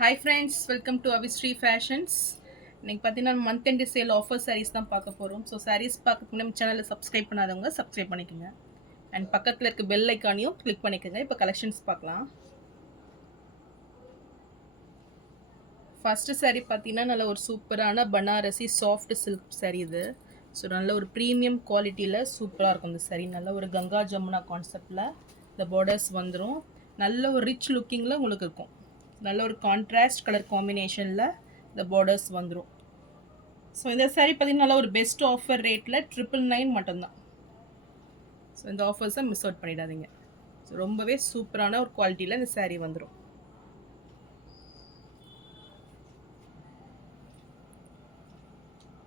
Hi friends, welcome to Avisri fashions. இன்றைக்கி பார்த்தீங்கன்னா month end sale offer sarees தான் பார்க்க போகிறோம். ஸோ சாரீஸ் பார்க்க நம்ம சேனலில் சப்ஸ்கிரைப் பண்ணாதவங்க சப்ஸ்கிரைப் பண்ணிக்கோங்க. அண்ட் பக்கத்தில் இருக்க பெல் ஐக்கானையும் கிளிக் பண்ணிக்கோங்க. இப்போ கலெக்ஷன்ஸ் பார்க்கலாம். ஃபஸ்ட்டு சாரீ பார்த்தீங்கன்னா நல்ல ஒரு சூப்பரான பனாரசி சாஃப்ட் சில்க் சாரீ இது. ஸோ நல்ல ஒரு ப்ரீமியம் குவாலிட்டியில் சூப்பராக இருக்கும் இந்த சாரீ. நல்ல ஒரு கங்கா ஜமுனா கான்செப்டில் இந்த பார்டர்ஸ் வந்துடும். நல்ல ஒரு ரிச் லுக்கிங்கில் உங்களுக்கு இருக்கும். நல்ல ஒரு கான்ட்ராஸ்ட் கலர் காம்பினேஷனில் இந்த பார்டர்ஸ் வந்துடும். ஸோ இந்த சாரீ பார்த்தீங்கன்னா நல்ல ஒரு பெஸ்ட் ஆஃபர் ரேட்டில் 999 மட்டும்தான். ஸோ இந்த ஆஃபர்ஸை மிஸ் அவுட் பண்ணிடாதீங்க. ஸோ ரொம்பவே சூப்பரான ஒரு குவாலிட்டியில் இந்த சாரீ வந்துடும்.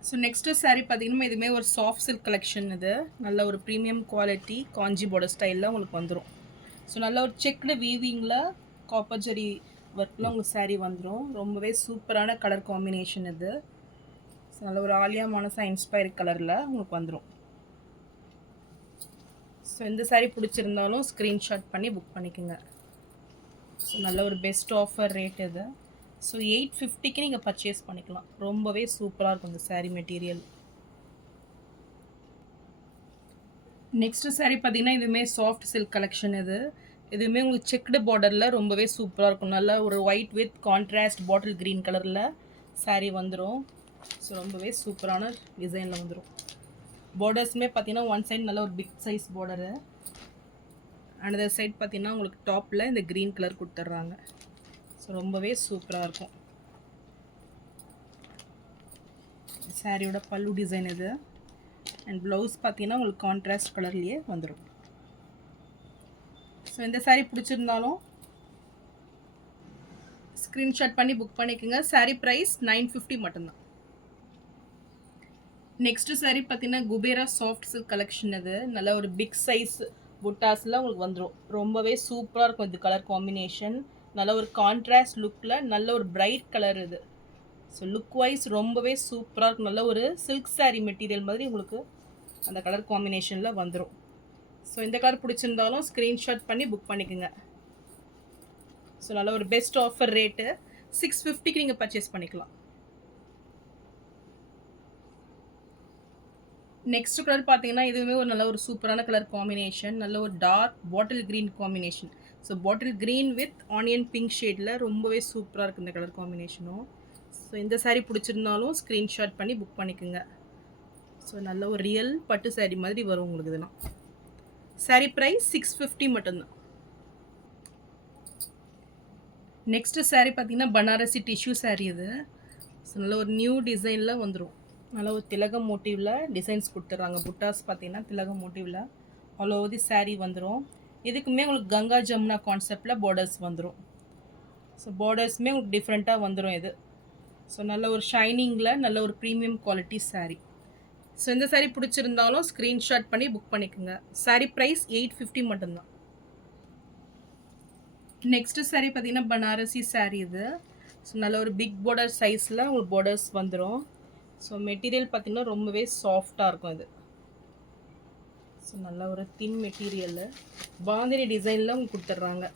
ஸோ நெக்ஸ்ட்டு சாரீ பார்த்தீங்கன்னா இதுவுமே ஒரு சாஃப்ட் சில்க் கலெக்ஷன். இது நல்ல ஒரு ப்ரீமியம் குவாலிட்டி காஞ்சி பார்டர் ஸ்டைலில் உங்களுக்கு வந்துடும். ஸோ நல்ல ஒரு செக்டு வீவிங்கில் காப்பர் ஜரி ஒர்க்கில் உங்களுக்கு சாரீ வந்துடும். ரொம்பவே சூப்பரான கலர் காம்பினேஷன் இது. ஸோ நல்ல ஒரு ஆலியா மானசா இன்ஸ்பயர் கலரில் உங்களுக்கு வந்துடும். ஸோ இந்த சாரீ பிடிச்சிருந்தாலும் ஸ்க்ரீன்ஷாட் பண்ணி புக் பண்ணிக்கோங்க. ஸோ நல்ல ஒரு பெஸ்ட் ஆஃபர் ரேட் இது. ஸோ 850க்கு நீங்கள் பர்ச்சேஸ் பண்ணிக்கலாம். ரொம்பவே சூப்பராக இருக்கும் இந்த சாரீ மெட்டீரியல். நெக்ஸ்ட்டு சாரீ பார்த்தீங்கன்னா இதுவுமே சாஃப்ட் சில்க் கலெக்ஷன். இதுவுமே உங்களுக்கு செக்டு பார்டரில் ரொம்பவே சூப்பராக இருக்கும். நல்ல ஒரு white with contrast bottle green கலரில் சாரீ வந்துடும். ஸோ ரொம்பவே சூப்பரான டிசைனில் வந்துடும். பார்டர்ஸுமே பார்த்தீங்கன்னா ஒன் சைட் நல்ல ஒரு big size border, another side பார்த்தீங்கன்னா உங்களுக்கு டாப்பில் இந்த க்ரீன் கலர் கொடுத்துட்றாங்க. ஸோ ரொம்பவே சூப்பராக இருக்கும். சாரியோட பல்லு டிசைன் இது. அண்ட் ப்ளவுஸ் பார்த்தீங்கன்னா உங்களுக்கு கான்ட்ராஸ்ட் கலர்லேயே வந்துடும். ஸோ இந்த சாரீ பிடிச்சிருந்தாலும் ஸ்க்ரீன்ஷாட் பண்ணி புக் பண்ணிக்கோங்க. சாரீ ப்ரைஸ் 950 மட்டும்தான். நெக்ஸ்ட்டு சாரீ பார்த்தீங்கன்னா குபேரா சாஃப்ட் சில்க் கலெக்ஷன். இது நல்ல ஒரு பிக் சைஸ் புட்டாஸில் உங்களுக்கு வந்துடும். ரொம்பவே சூப்பராக இருக்கும் இது கலர் காம்பினேஷன். நல்ல ஒரு கான்ட்ராஸ்ட் லுக்கில் நல்ல ஒரு பிரைட் கலர் இது. ஸோ லுக் வைஸ் ரொம்பவே சூப்பராக இருக்கும். நல்ல ஒரு சில்க் சாரீ மெட்டீரியல் மாதிரி உங்களுக்கு அந்த கலர் காம்பினேஷனில் வந்துடும். ஸோ இந்த கலர் பிடிச்சிருந்தாலும் ஸ்க்ரீன்ஷாட் பண்ணி புக் பண்ணிக்கோங்க. ஸோ நல்ல ஒரு பெஸ்ட் ஆஃபர் ரேட்டு 650க்கு நீங்கள் பர்ச்சேஸ் பண்ணிக்கலாம். நெக்ஸ்ட் கலர் பார்த்தீங்கன்னா இதுவுமே ஒரு நல்ல ஒரு சூப்பரான கலர் காம்பினேஷன். நல்ல ஒரு dark bottle green combination. So bottle green with onion pink ஷேடில் ரொம்பவே சூப்பராக இருக்குது இந்த கலர் காம்பினேஷனும். ஸோ இந்த சாரீ பிடிச்சிருந்தாலும் ஸ்க்ரீன்ஷாட் பண்ணி புக் பண்ணிக்கோங்க. ஸோ நல்ல ஒரு ரியல் பட்டு சாரீ மாதிரி வரும் உங்களுக்கு. இதெல்லாம் சாரீ ப்ரைஸ் 650 மட்டும்தான். நெக்ஸ்ட்டு சாரீ பார்த்தீங்கன்னா பனாரசி டிஷ்யூ சாரீ இது. ஸோ நல்ல ஒரு நியூ டிசைனில் வந்துடும். நல்ல ஒரு திலகம் மோட்டிவில் டிசைன்ஸ் கொடுத்துட்றாங்க. புட்டாஸ் பார்த்தீங்கன்னா திலகம் மோட்டிவில் ஆல் ஓவர் தி சாரீ வந்துடும். இதுக்குமே உங்களுக்கு கங்கா ஜமுனா கான்செப்டில் பார்டர்ஸ் வந்துடும். ஸோ பார்டர்ஸுமே உங்களுக்கு டிஃப்ரெண்ட்டாக வந்துடும் இது. ஸோ நல்ல ஒரு ஷைனிங்கில் நல்ல ஒரு ப்ரீமியம் குவாலிட்டி சாரீ. ஸோ இந்த சாரீ பிடிச்சிருந்தாலும் ஸ்க்ரீன்ஷாட் பண்ணி புக் பண்ணிக்கோங்க. சாரீ ப்ரைஸ் 850 மட்டும்தான். நெக்ஸ்ட்டு சாரீ பார்த்தீங்கன்னா பனாரசி சாரீ இது. ஸோ நல்ல ஒரு பிக் பார்டர் சைஸில் உங்களுக்கு பார்டர்ஸ் வந்துடும். ஸோ மெட்டீரியல் பார்த்திங்கன்னா ரொம்பவே சாஃப்டாக இருக்கும் இது. ஸோ நல்ல ஒரு தின் மெட்டீரியலு பாந்தினி டிசைனில் உங்களுக்கு கொடுத்துட்றாங்க.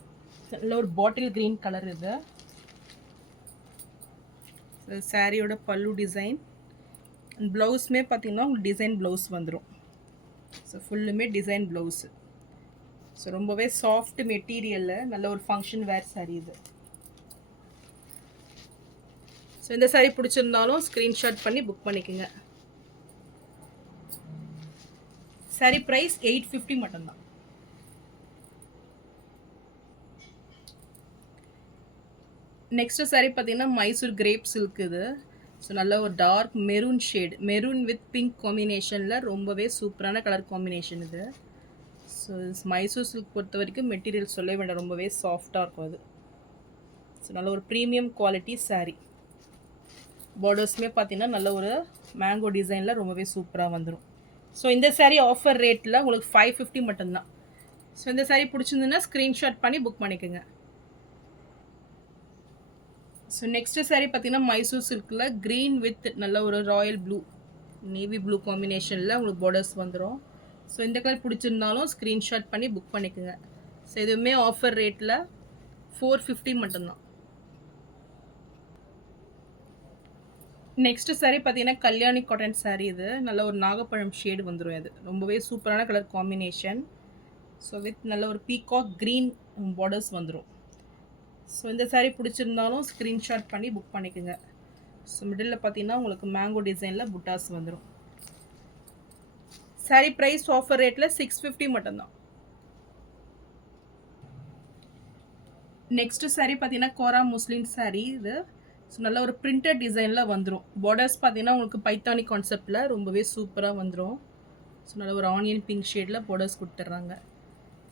நல்ல ஒரு பாட்டில் க்ரீன் கலர் இது. சாரியோட பல்லு டிசைன் அண்ட் ப்ளவுஸுமே பார்த்திங்கன்னா உங்களுக்கு டிசைன் ப்ளவுஸ் வந்துடும். ஸோ ஃபுல்லுமே டிசைன் ப்ளவுஸு. ஸோ ரொம்பவே சாஃப்ட் மெட்டீரியலில் நல்ல ஒரு ஃபங்க்ஷன் வேர் சாரீ இது. ஸோ இந்த சாரீ பிடிச்சிருந்தாலும் ஸ்க்ரீன்ஷாட் பண்ணி புக் பண்ணிக்கோங்க. சாரீ ப்ரைஸ் 850 மட்டும்தான். நெக்ஸ்ட்டு சாரீ பார்த்தீங்கன்னா மைசூர் கிரேப் சில்க் இது. ஸோ நல்ல ஒரு dark maroon shade, maroon with pink காம்பினேஷனில் ரொம்பவே சூப்பரான கலர் காம்பினேஷன் இது. ஸோ மைசூர் சில்க் பொறுத்த வரைக்கும் மெட்டீரியல் சொல்ல வேண்டாம், ரொம்பவே சாஃப்டாக இருக்கும் அது. ஸோ நல்ல ஒரு ப்ரீமியம் குவாலிட்டி சாரீ. பார்டர்ஸுமே பார்த்தீங்கன்னா நல்ல ஒரு மேங்கோ டிசைனில் ரொம்பவே சூப்பராக வந்துடும். ஸோ இந்த சாரீ ஆஃபர் ரேட்டில் உங்களுக்கு 550 மட்டும்தான். ஸோ இந்த சாரீ பிடிச்சிருந்துன்னா ஸ்க்ரீன்ஷாட் பண்ணி புக் பண்ணிக்கோங்க. ஸோ நெக்ஸ்ட்டு சாரீ பார்த்தீங்கன்னா மைசூர் சில்கில் க்ரீன் வித் நல்ல ஒரு ராயல் ப்ளூ, நேவி ப்ளூ காம்பினேஷனில் உங்களுக்கு பார்டர்ஸ் வந்துடும். ஸோ இந்த கலர் பிடிச்சிருந்தாலும் ஸ்க்ரீன்ஷாட் பண்ணி புக் பண்ணிக்கோங்க. ஸோ இதுவுமே ஆஃபர் ரேட்டில் 450 மட்டும்தான். நெக்ஸ்ட் saree பார்த்தீங்கன்னா கல்யாணி காட்டன் saree இது. நல்ல ஒரு நாகப்பழம் ஷேடு வந்துரும் இது. ரொம்பவே சூப்பரான கலர் காம்பினேஷன். ஸோ வித் நல்ல ஒரு பீகாக் கிரீன் பார்டர்ஸ் வந்துரும். ஸோ இந்த saree பிடிச்சிருந்தாலும் ஸ்க்ரீன்ஷாட் பண்ணி புக் பண்ணிக்கோங்க. ஸோ மிடில் பார்த்தீங்கன்னா உங்களுக்கு மேங்கோ டிசைனில் புட்டாஸ் வந்துடும். saree ப்ரைஸ் ஆஃபர் ரேட்டில் 650 மட்டும்தான். நெக்ஸ்ட் saree பார்த்தீங்கன்னா கோரா முஸ்லிம் saree இது. ஸோ நல்ல ஒரு பிரிண்டட் டிசைனில் வந்துடும். பார்டர்ஸ் பார்த்தீங்கன்னா உங்களுக்கு பைத்தானி கான்செப்டில் ரொம்பவே சூப்பராக வந்துடும். ஸோ நல்ல ஒரு ஆனியன் பிங்க் ஷேடில் பார்டர்ஸ் கொடுத்துட்றாங்க.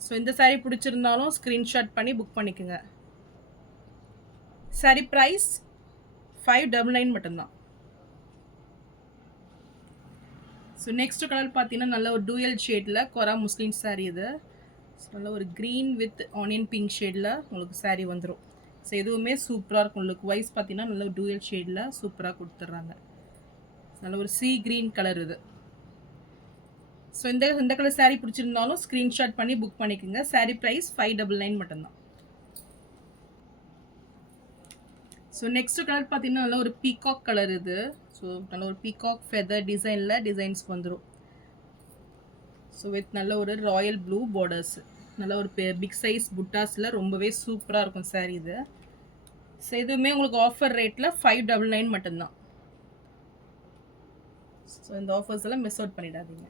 ஸோ இந்த saree பிடிச்சிருந்தாலும் ஸ்க்ரீன்ஷாட் பண்ணி புக் பண்ணிக்கோங்க. saree ப்ரைஸ் 599 மட்டும்தான். ஸோ நெக்ஸ்ட் கலர் பார்த்தீங்கன்னா நல்ல ஒரு டூயல் ஷேடில் கோரா முஸ்லிம் saree இது. ஸோ நல்ல ஒரு க்ரீன் வித் ஆனியன் பிங்க் ஷேடில் உங்களுக்கு saree வந்துடும். ஸோ எதுவுமே சூப்பராக இருக்கும். லுக் வைஸ் பார்த்தீங்கன்னா நல்ல ஒரு டூயல் ஷேடில் சூப்பராக கொடுத்துட்றாங்க. நல்ல ஒரு சீ க்ரீன் கலர் இது. ஸோ இந்த கலர் saree பிடிச்சிருந்தாலும் ஸ்க்ரீன்ஷாட் பண்ணி புக் பண்ணிக்கோங்க. saree ப்ரைஸ் 599 மட்டும்தான். ஸோ நெக்ஸ்ட் கலர் பார்த்தீங்கன்னா நல்ல ஒரு பீகாக் கலர் இது. ஸோ நல்ல ஒரு பீகாக் ஃபெதர் டிசைன்ஸ் வந்துடும். ஸோ வித் நல்ல ஒரு ராயல் ப்ளூ பார்டர்ஸ், நல்ல ஒரு பிக் சைஸ் புட்டாஸில் ரொம்பவே சூப்பராக இருக்கும் saree இது. ஸோ இதுவுமே உங்களுக்கு ஆஃபர் ரேட்டில் 599 மட்டும்தான். ஸோ இந்த ஆஃபர்ஸ் எல்லாம் மிஸ் அவுட் பண்ணிடாதீங்க.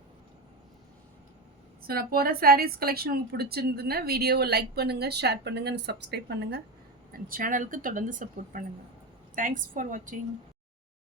ஸோ நான் போகிற sarees கலெக்ஷன் உங்களுக்கு பிடிச்சிருந்துன்னா வீடியோவை லைக் பண்ணுங்கள், ஷேர் பண்ணுங்கள், சப்ஸ்கிரைப் பண்ணுங்கள், அண்ட் சேனலுக்கு தொடர்ந்து சப்போர்ட் பண்ணுங்கள். தேங்க்ஸ் ஃபார் வாட்சிங்.